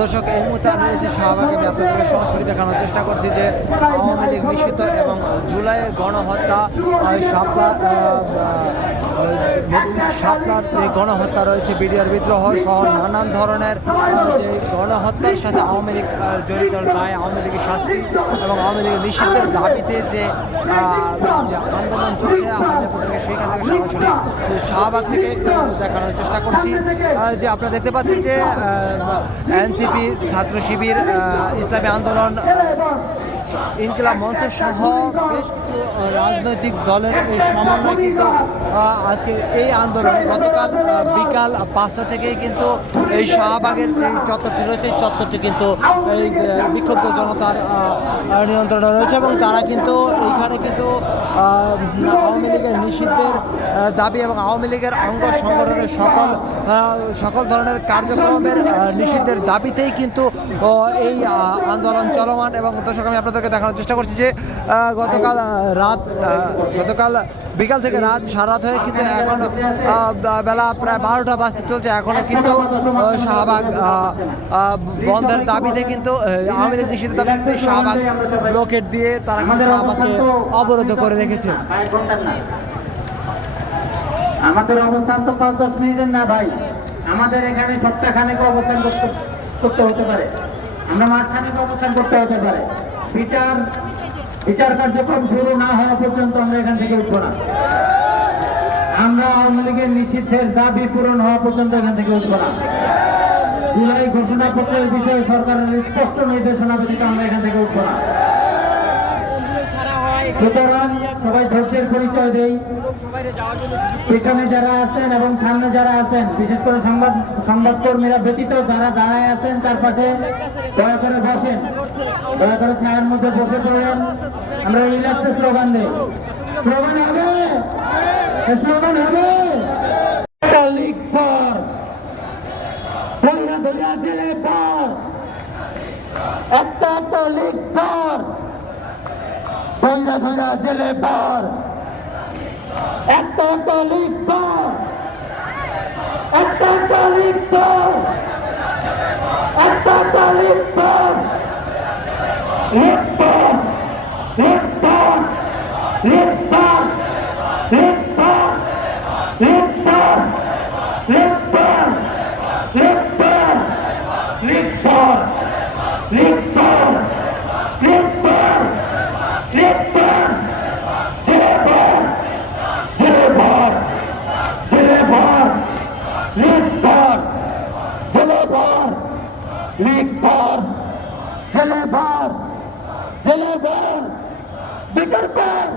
দর্শক, এই মুহূর্তে আমি রয়েছি শাহবাগে। আমি আপনাদেরকে সরাসরি দেখানোর চেষ্টা করছি যে আওয়ামী লীগ নিষিদ্ধ এবং জুলাইয়ের গণহত্যা, শাপলার যে গণহত্যা রয়েছে, বিডিআর বিদ্রোহ সহ নানান ধরনের যে গণহত্যার সাথে আওয়ামী লীগ জড়িত দায়, আওয়ামী লীগের শাস্তি এবং আওয়ামী লীগের নিষিদ্ধের দাবিতে যে আন্দোলন চলছে, আমি আপনাদেরকে সেইখান থেকে সরাসরি শাহবাগ থেকে দেখানোর চেষ্টা করছি। যে আপনারা দেখতে পাচ্ছেন যে এনসিপি, ছাত্র শিবির, ইসলামী আন্দোলন, ইনকিলাব মঞ্চ সহ বেশ কিছু রাজনৈতিক দলের এই সমন্বয় কিন্তু আজকে এই আন্দোলন গতকাল বিকাল 5টা থেকেই কিন্তু এই শাহবাগের যে চত্বরটি রয়েছে, এই চত্বরটি কিন্তু এই বিক্ষুব্ধ জনতার নিয়ন্ত্রণে রয়েছে এবং তারা কিন্তু এইখানে কিন্তু আওয়ামী লীগের নিষিদ্ধের দাবি এবং আওয়ামী লীগের অঙ্গ সংগঠনের সকল ধরনের কার্যক্রমের নিষিদ্ধের দাবিতেই কিন্তু এই আন্দোলন চলমান। এবং দর্শক, আমি আপনাদেরকে দেখানোর চেষ্টা করছি যে গতকাল বিকাল থেকে সারা রাত হয়ে কিন্তু এখন বেলা প্রায় 12টা বাজতে চলছে। এখনও কিন্তু শাহবাগ বন্ধের দাবিতে কিন্তু আওয়ামী লীগ নিষিদ্ধের দাবিতে শাহবাগ ব্লকেট দিয়ে তারা কিন্তু শাহবাগকে অবরোধ করে রেখেছে। আমাদের অবস্থান তো 5-10 মিনিটের না ভাই, আমাদের এখানে সপ্তাহখানেক অবস্থান করতে হতে পারে, আমরা মাঝখানেক অবস্থান করতে হতে পারে। বিচার কার্যক্রম শুরু না হওয়া পর্যন্ত আমরা এখান থেকে উঠবো না। আমরা আওয়ামী লীগের নিষিদ্ধের দাবি পূরণ হওয়া পর্যন্ত এখান থেকে উঠবো না। জুলাই ঘোষণাপত্রের বিষয়ে সরকারের স্পষ্ট নির্দেশনা ব্যতীত আমরা এখান থেকে উঠবো না। সুতরাং সবাই ধৈর্যের পরিচয় দেই। পিছনে যারা আছেন এবং সামনে যারা আছেন, বিশেষ করে সংবাদকর্মীরা ব্যতীত যারা দাঁড়ায় আছেন চারপাশে, দয়া করে বসেন, দয়া করে ছায়ার মধ্যে বসে পড়েন। আমরা এই লাস্টে স্লোগান দেই। স্লোগান হবে, স্লোগান হবে লীগ পর, ধরিয়া জেলে পর, একটা লীগ পর, ধরা জেলে পর, একটা লীগ পর, একটা লীগ পর, একটা লীগ পর, লীগ পর, লীগ পর, লীগ পর, লীগ পর, লীগ পর, লীগ পর, লীগ পর, লীগ পর, লীগ পর, লীগ পর, লীগ পর, জেলে পর, জেলে পর, জেলে পর, লীগ পর, জেলে পর, লীগ পর, জেলে পর, জেলে পর, বিচার কর।